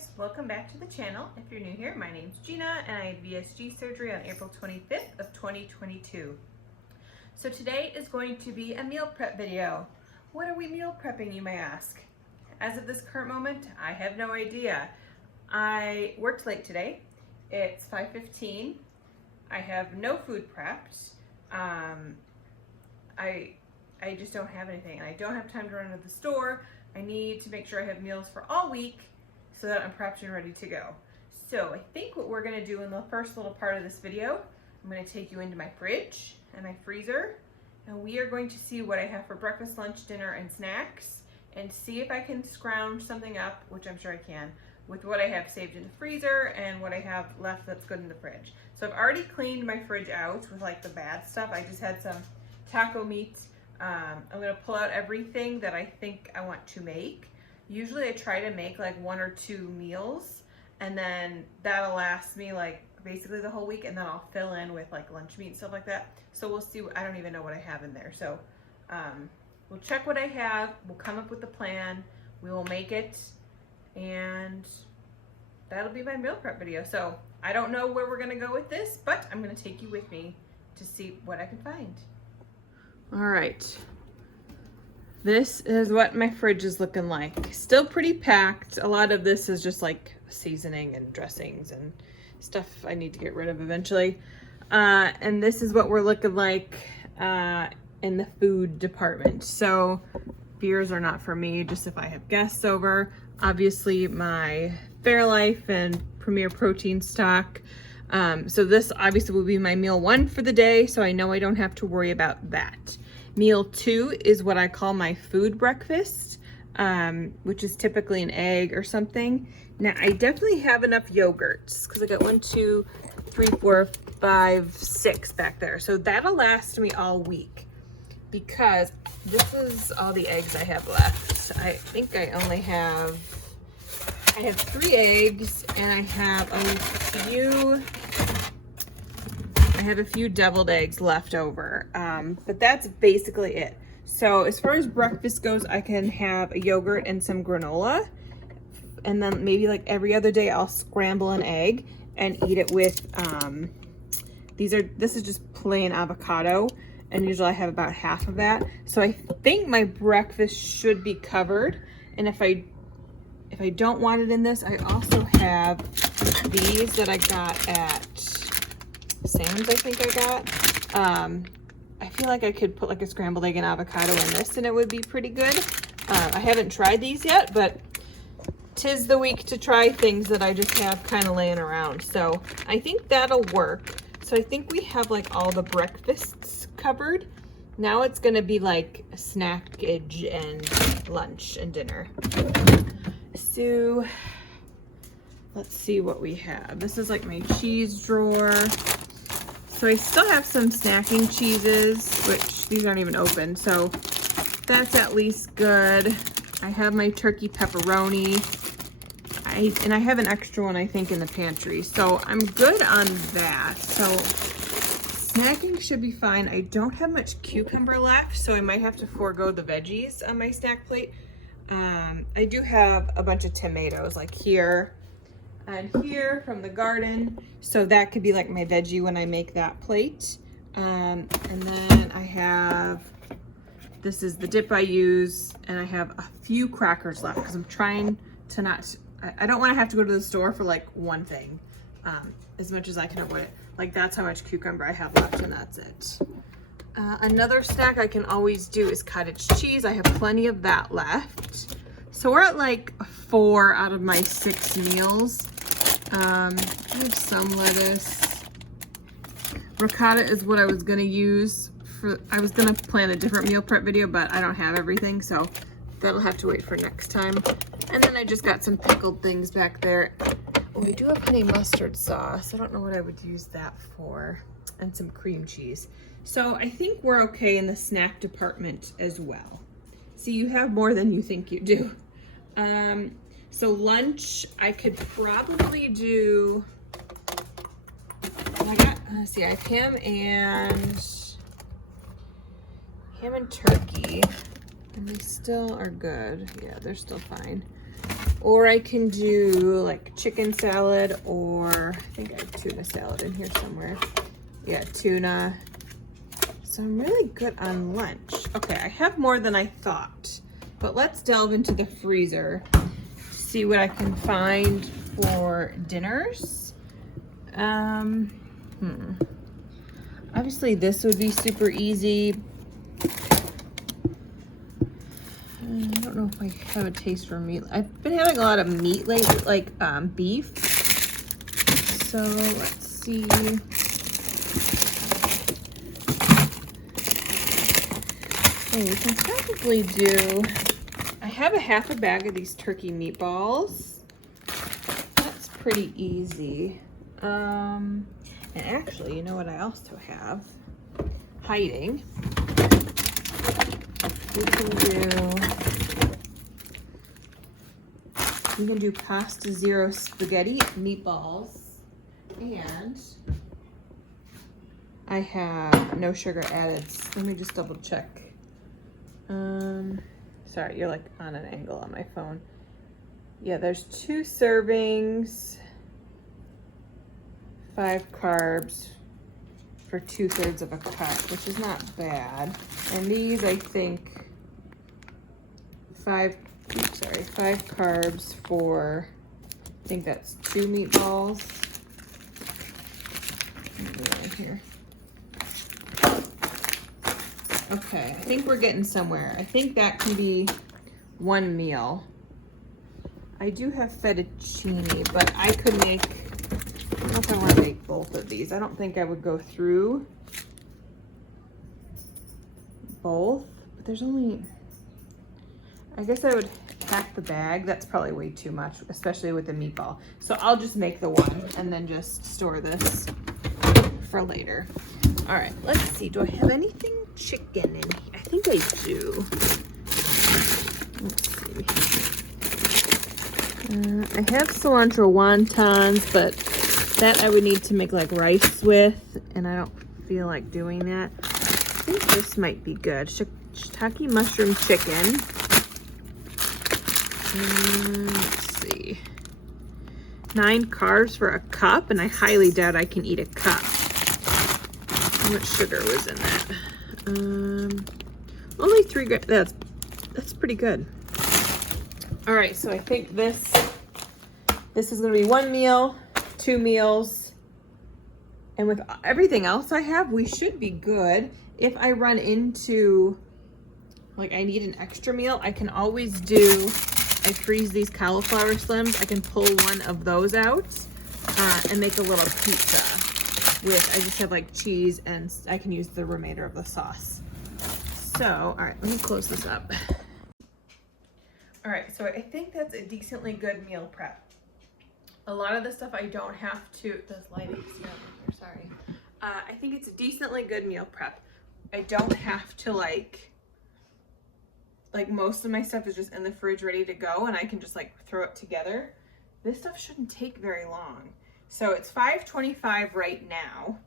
guys, welcome back to the channel. If you're new here, my name's Gina and I had VSG surgery on April 25th of 2022. So today is going to be a meal prep video. What are we meal prepping, you may ask? As of this current moment, I have no idea. I worked late today. It's 5:15. I have no food prepped. I just don't have anything, and I don't have time to run to the store. I need to make sure I have meals for all week so that I'm prepped and ready to go. So I think what we're gonna do in the first little part of this video, I'm gonna take you into my fridge and my freezer, and we are going to see what I have for breakfast, lunch, dinner, and snacks, and see if I can scrounge something up, which I'm sure I can, with what I have saved in the freezer and what I have left that's good in the fridge. So I've already cleaned my fridge out with like the bad stuff. I just had some taco meat. I'm gonna pull out everything that I think I want to make. Usually I try to make like 1 or 2 meals, and then that'll last me like basically the whole week, and then I'll fill in with like lunch meat and stuff like that. So we'll see. I don't even know what I have in there. So we'll check what I have, we'll come up with a plan, we will make it, and that'll be my meal prep video. So I don't know where we're gonna go with this, but I'm gonna take you with me to see what I can find. All right, this is what my fridge is looking like. Still pretty packed. A lot of this is just like seasoning and dressings and stuff I need to get rid of eventually. And this is what we're looking like in the food department. So beers are not for me, just if I have guests over. Obviously my Fairlife and Premier Protein stock. So this obviously will be my meal 1 for the day, so I know I don't have to worry about that. Meal 2 is what I call my food breakfast, which is typically an egg or something. Now I definitely have enough yogurts because I got 1, 2, 3, 4, 5, 6 back there. So that'll last me all week because this is all the eggs I have left. I think I only have, I have 3 eggs and I have a few deviled eggs left over, but that's basically it. So as far as breakfast goes, I can have a yogurt and some granola, and then maybe like every other day I'll scramble an egg and eat it with, this is just plain avocado, and usually I have about half of that. So I think my breakfast should be covered, and if I don't want it in this, I also have these that I got at Sam's, I think I got. I feel like I could put like a scrambled egg and avocado in this and it would be pretty good. I haven't tried these yet, but 'tis the week to try things that I just have kind of laying around. So I think that'll work. So I think we have like all the breakfasts covered. Now it's gonna be like snackage and lunch and dinner. So let's see what we have. This is like my cheese drawer. So I still have some snacking cheeses, which these aren't even open, so that's at least good. I have my turkey pepperoni, and I have an extra one I think in the pantry, so I'm good on that. So snacking should be fine. I don't have much cucumber left, so I might have to forego the veggies on my snack plate. I do have a bunch of tomatoes like here and here from the garden, so that could be like my veggie when I make that plate. And then I have, this is the dip I use, and I have a few crackers left because I'm trying to not, I don't want to have to go to the store for like one thing, as much as I can avoid it. Like that's how much cucumber I have left, and that's it. Another snack I can always do is cottage cheese. I have plenty of that left. So we're at like 4 out of my 6 meals. I have some lettuce. Ricotta is what I was gonna use for, I was gonna plan a different meal prep video, but I don't have everything, so that'll have to wait for next time. And then I just got some pickled things back there. Oh, I do have honey mustard sauce. I don't know what I would use that for. And some cream cheese. So I think we're okay in the snack department as well. See, you have more than you think you do. So lunch, I could probably do, let's see, I have ham and turkey, and they still are good. Yeah, they're still fine. Or I can do like chicken salad, or I think I have tuna salad in here somewhere. Yeah, tuna. So I'm really good on lunch. Okay, I have more than I thought, but let's delve into the freezer, see what I can find for dinners. Obviously this would be super easy. I don't know if I have a taste for meat. I've been having a lot of meat lately, like beef. So let's see. Okay, we can probably do, I have a half a bag of these turkey meatballs. That's pretty easy. And actually, you know what I also have hiding? You can do pasta zero spaghetti meatballs, and I have no sugar added. Let me just double check. Sorry, you're like on an angle on my phone. Yeah, there's 2 servings, 5 carbs for 2/3 of a cup, which is not bad. And these, I think, 5 carbs for, I think that's 2 meatballs. Right here. Okay, I think we're getting somewhere. I think that can be 1 meal. I do have fettuccine, but I could make, I don't know if I want to make both of these. I don't think I would go through both, but there's only, I guess I would pack the bag. That's probably way too much, especially with the meatball. So I'll just make the one and then just store this for later. All right, let's see. Do I have anything chicken in here? I think I do. Let's see. I have cilantro wontons, but that I would need to make like rice with, and I don't feel like doing that. I think this might be good. Shiitake mushroom chicken. Let's see. 9 carbs for a cup, and I highly doubt I can eat a cup. How much sugar was in that? Only 3 grams. That's pretty good. All right, so I think this is gonna be 1 meal, 2 meals, and with everything else I have, we should be good. If I run into, like, I need an extra meal, I can always do, I freeze these cauliflower slims. I can pull one of those out and make a little pizza with, I just have like cheese, and I can use the remainder of the sauce. So, all right, let me close this up. All right, so I think that's a decently good meal prep. A lot of the stuff I don't have to, the lighting's here, sorry. I think it's a decently good meal prep. I don't have to like most of my stuff is just in the fridge ready to go, and I can just like throw it together. This stuff shouldn't take very long. So it's 5:25 right now.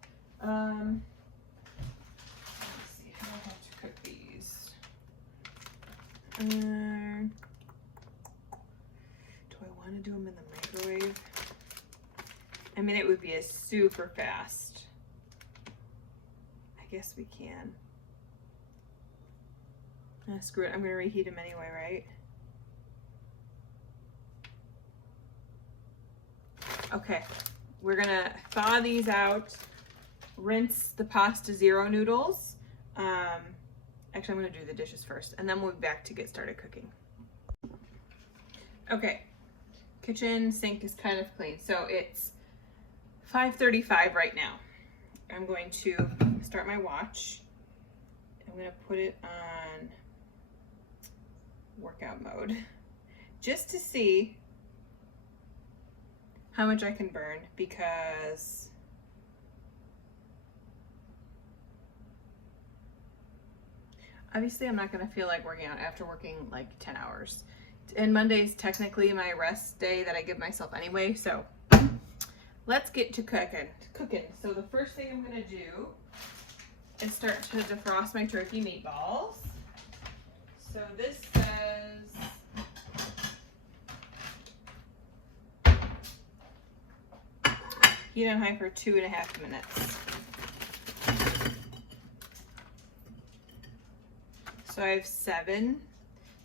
Let's see how I have to cook these. Do I want to do them in the microwave? I mean, it would be a super fast. I guess we can. Screw it, I'm gonna reheat them anyway, right? Okay, we're gonna thaw these out, rinse the pasta zero noodles. Actually, I'm gonna do the dishes first, and then we'll be back to get started cooking. Okay, kitchen sink is kind of clean. So it's 5:35 right now. I'm going to start my watch. I'm gonna put it on workout mode just to see how much I can burn, because obviously I'm not going to feel like working out after working like 10 hours. And Monday's technically my rest day that I give myself anyway, so let's get to cooking. So the first thing I'm going to do is start to defrost my turkey meatballs. So this says Heat on high for 2.5 minutes. So I have 7,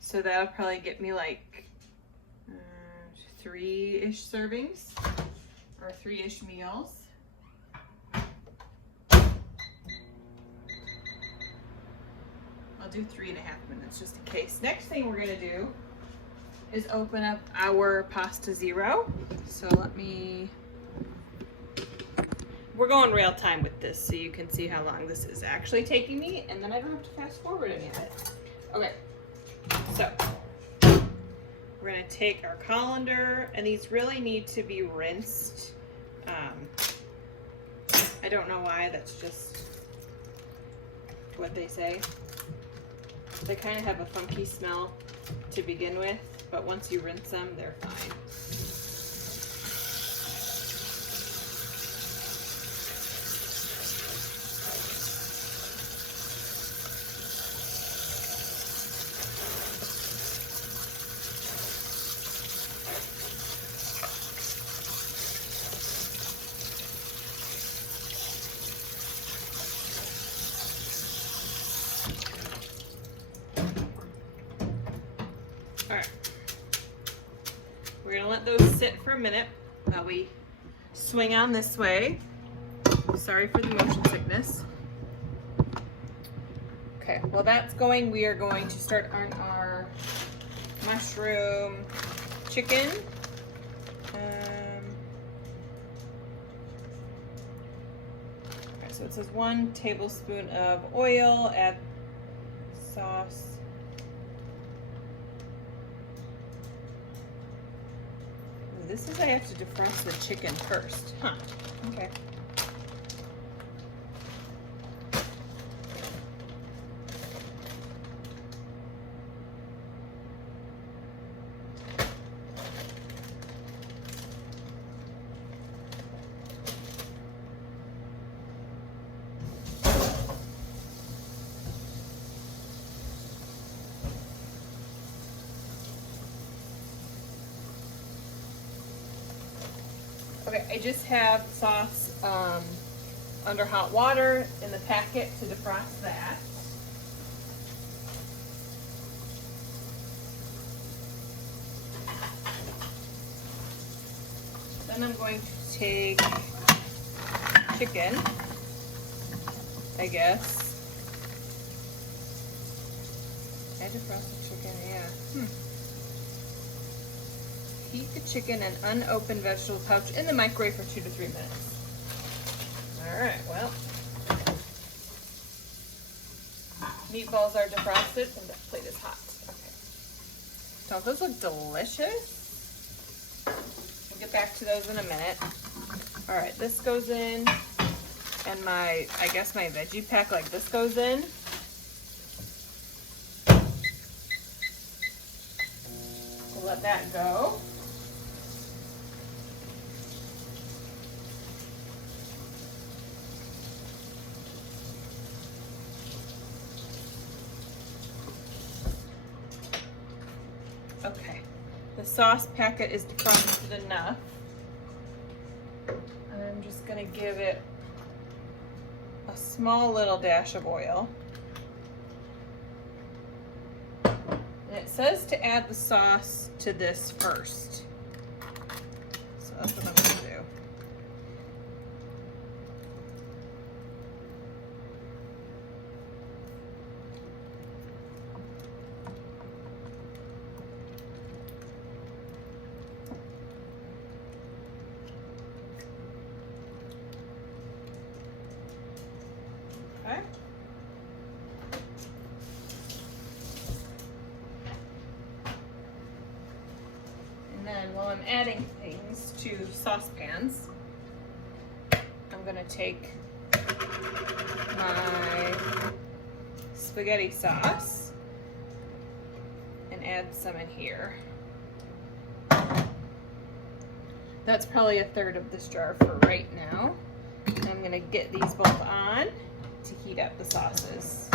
so that'll probably get me like 3-ish servings or 3-ish meals. I'll do 3.5 minutes just in case. Next thing we're gonna do is open up our pasta zero. So we're going real time with this so you can see how long this is actually taking me, and then I don't have to fast forward any of it. Okay, so we're gonna take our colander, and these really need to be rinsed. I don't know why, that's just what they say. They kind of have a funky smell to begin with, but once you rinse them, they're fine. All right, we're gonna let those sit for a minute while we swing on this way. Sorry for the motion sickness. Okay, while that's going, we are going to start on our mushroom chicken. Okay, so it says 1 tablespoon of oil, add sauce. This is I have to defrost the chicken first. Huh. Okay. Okay, I just have sauce under hot water in the packet to defrost that. Then I'm going to take chicken, I guess. I defrost the chicken, yeah. Heat the chicken and unopened vegetable pouch in the microwave for 2 to 3 minutes. All right, well, meatballs are defrosted and that plate is hot. Okay. Don't those look delicious? We'll get back to those in a minute. All right, this goes in, and I guess my veggie pack like this goes in. We'll let that go. Okay, the sauce packet is defrosted enough. And I'm just gonna give it a small little dash of oil. And it says to add the sauce to this first. So that's what I'm gonna do. Okay. And then while I'm adding things to saucepans, I'm gonna take my spaghetti sauce and add some in here. That's probably 1/3 of this jar for right now. And I'm gonna get these both on to heat up the sauces.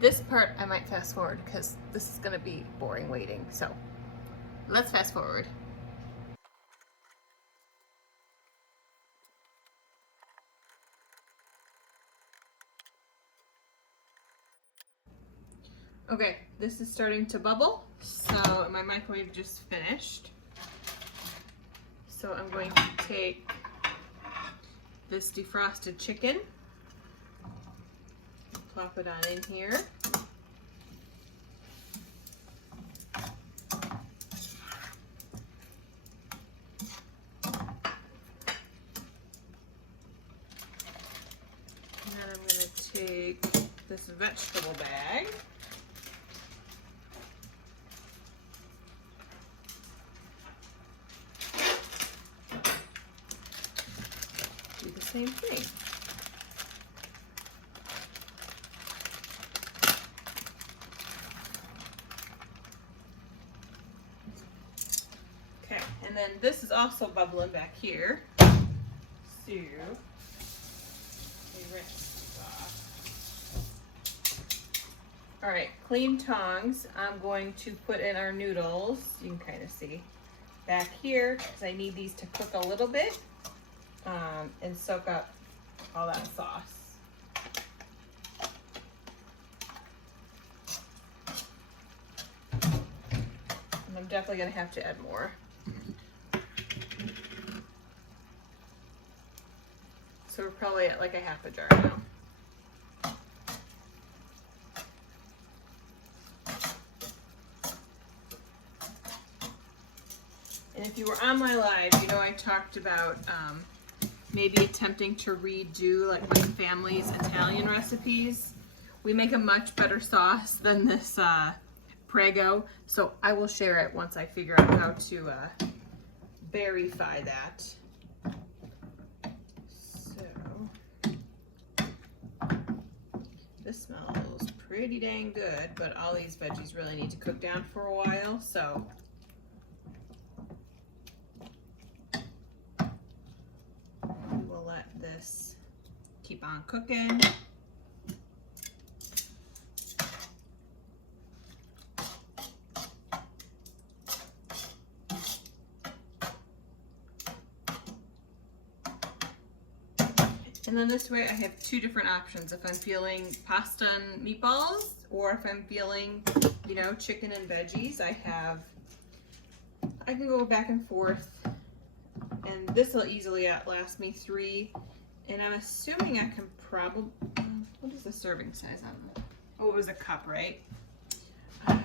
This part I might fast forward because this is gonna be boring waiting. So let's fast forward. Okay, this is starting to bubble. So my microwave just finished. So I'm going to take this defrosted chicken, plop it on in here. And then I'm going to take this vegetable bag. Do the same thing. Okay, and then this is also bubbling back here. So all right, clean tongs. I'm going to put in our noodles. You can kind of see back here because I need these to cook a little bit and soak up all that sauce. And I'm definitely gonna have to add more. So we're probably at like a half a jar now. And if you were on my live, you know I talked about maybe attempting to redo like my family's Italian recipes. We make a much better sauce than this Prego, so I will share it once I figure out how to verify that. So this smells pretty dang good, but all these veggies really need to cook down for a while, so we'll let this keep on cooking. And then this way I have two different options if I'm feeling pasta and meatballs, or if I'm feeling, you know, chicken and veggies. I can go back and forth, and this will easily outlast me 3. And I'm assuming I can probably, what is the serving size on that? Oh, it was a cup, right? I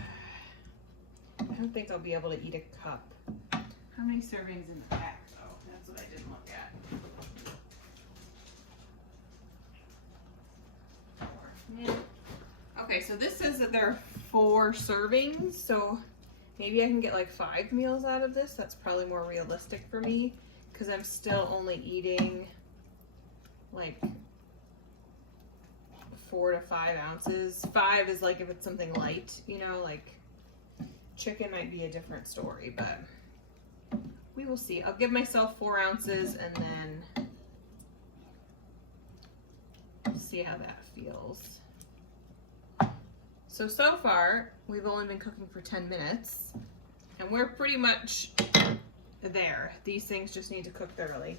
don't think I'll be able to eat a cup. How many servings in the pack though? That's what I didn't look at. Okay, so this says that there are 4 servings, so maybe I can get like 5 meals out of this. That's probably more realistic for me because I'm still only eating like 4 to 5 ounces. 5 is like if it's something light, you know, like chicken might be a different story, but we will see. I'll give myself 4 ounces and then see how that feels. So far, we've only been cooking for 10 minutes, and we're pretty much there. These things just need to cook thoroughly.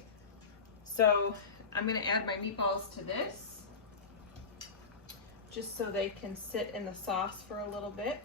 So I'm gonna add my meatballs to this, just so they can sit in the sauce for a little bit.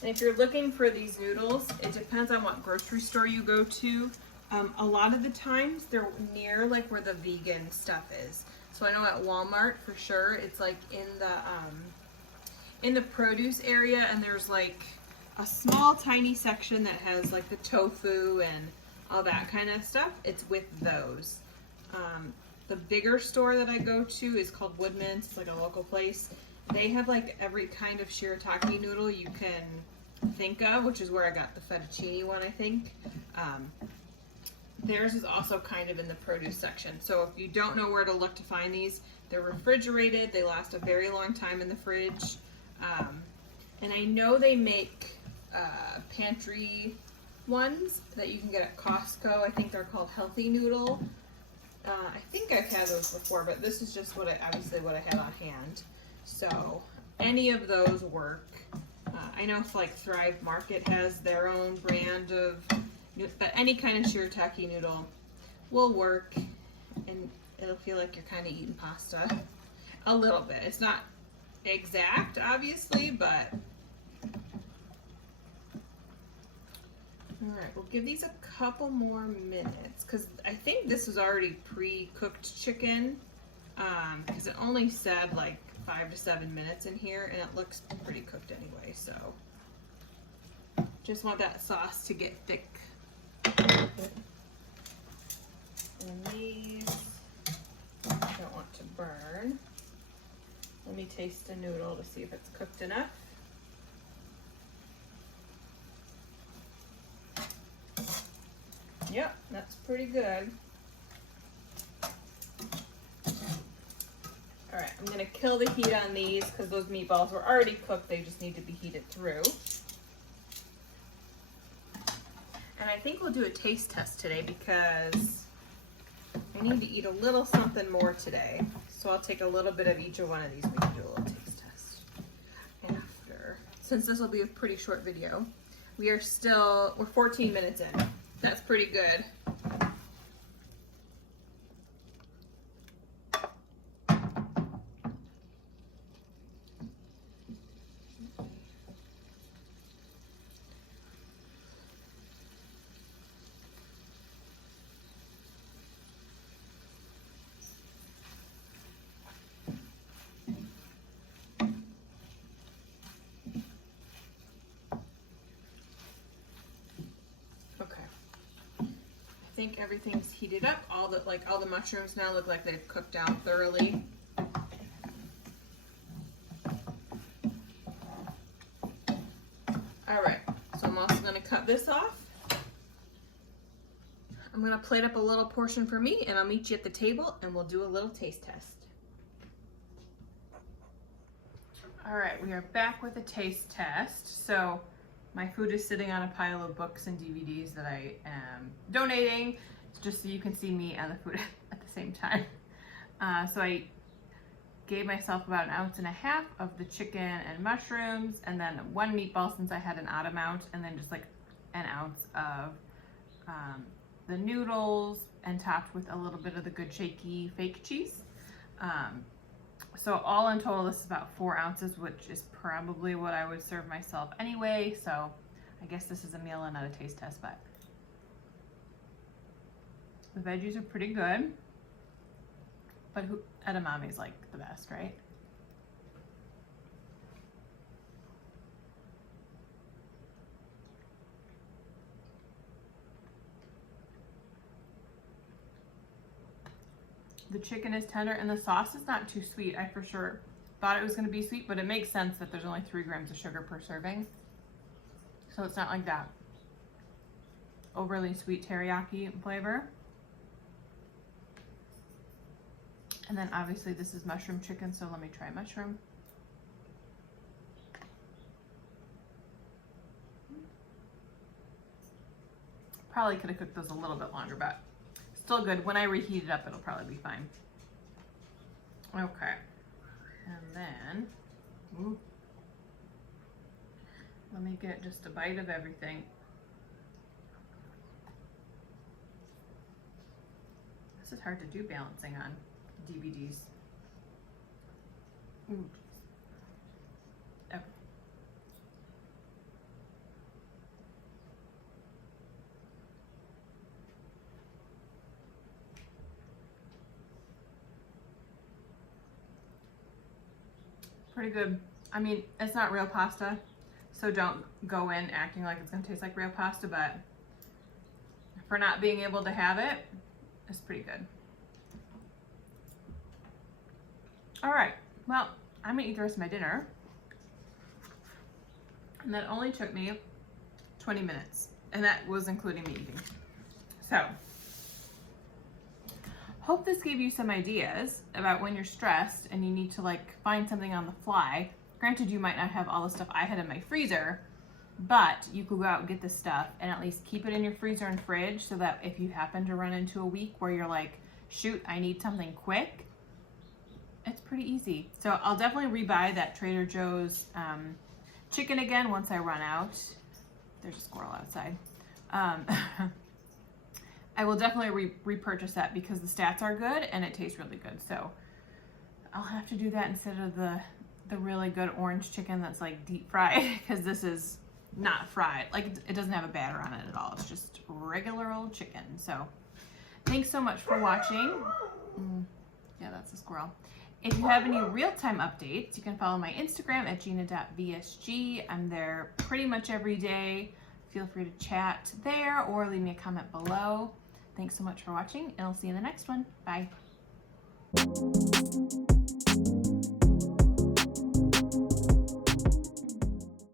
And if you're looking for these noodles, it depends on what grocery store you go to. A lot of the times they're near like where the vegan stuff is. So I know at Walmart for sure, it's like in the produce area, and there's like a small tiny section that has like the tofu and all that kind of stuff. It's with those. The bigger store that I go to is called Woodman's. It's like a local place, They have like every kind of shirataki noodle you can think of, which is where I got the fettuccine one, I think. Theirs is also kind of in the produce section. So if you don't know where to look to find these, they're refrigerated. They last a very long time in the fridge. And I know they make pantry ones that you can get at Costco. I think they're called Healthy Noodle. I think I've had those before, but this is just what I had on hand. So any of those work. I know if like Thrive Market has their own brand of, but any kind of shirataki noodle will work, and it'll feel like you're kind of eating pasta a little bit. It's not exact, obviously, but all right, we'll give these a couple more minutes because I think this is already pre-cooked chicken, because it only said like 5 to 7 minutes in here, and it looks pretty cooked anyway. So just want that sauce to get thick. And these don't want to burn. Let me taste the noodle to see if it's cooked enough. Yep, that's pretty good. All right, I'm gonna kill the heat on these because those meatballs were already cooked. They just need to be heated through. And I think we'll do a taste test today because I need to eat a little something more today. So I'll take a little bit of each of one of these. We can do a little taste test after. Since this will be a pretty short video, we're 14 minutes in. That's pretty good. I think everything's heated up. All the mushrooms now look like they've cooked down thoroughly. All right, so I'm also gonna cut this off. I'm gonna plate up a little portion for me, and I'll meet you at the table and we'll do a little taste test. All right, we are back with a taste test. So my food is sitting on a pile of books and DVDs that I am donating, just so you can see me and the food at the same time. So I gave myself about 1.5 ounces of the chicken and mushrooms, and then 1 meatball since I had an odd amount, and then just like 1 ounce of the noodles, and topped with a little bit of the good shaky fake cheese. So all in total, this is about 4 ounces, which is probably what I would serve myself anyway. So I guess this is a meal and not a taste test, but the veggies are pretty good. But edamame is like the best, right? The chicken is tender and the sauce is not too sweet. I for sure thought it was gonna be sweet, but it makes sense that there's only 3 grams of sugar per serving. So it's not like that overly sweet teriyaki flavor. And then obviously this is mushroom chicken, so let me try mushroom. Probably could have cooked those a little bit longer, but still good. When I reheat it up, it'll probably be fine. Okay. And then, let me get just a bite of everything. This is hard to do balancing on DVDs. Ooh. Okay. Pretty good. I mean, it's not real pasta, so don't go in acting like it's gonna taste like real pasta, but for not being able to have it, it's pretty good. All right, well, I'm gonna eat the rest of my dinner. And that only took me 20 minutes. And that was including me eating. So, hope this gave you some ideas about when you're stressed and you need to like find something on the fly. Granted, you might not have all the stuff I had in my freezer, but you could go out and get this stuff and at least keep it in your freezer and fridge so that if you happen to run into a week where you're like, shoot, I need something quick, it's pretty easy. So I'll definitely rebuy that Trader Joe's chicken again once I run out. There's a squirrel outside. I will definitely repurchase that because the stats are good and it tastes really good. So I'll have to do that instead of the really good orange chicken that's like deep fried, because this is not fried. Like it doesn't have a batter on it at all. It's just regular old chicken. So thanks so much for watching. Yeah, that's a squirrel. If you have any real-time updates, you can follow my Instagram at gina.vsg. I'm there pretty much every day. Feel free to chat there or leave me a comment below. Thanks so much for watching, and I'll see you in the next one. Bye.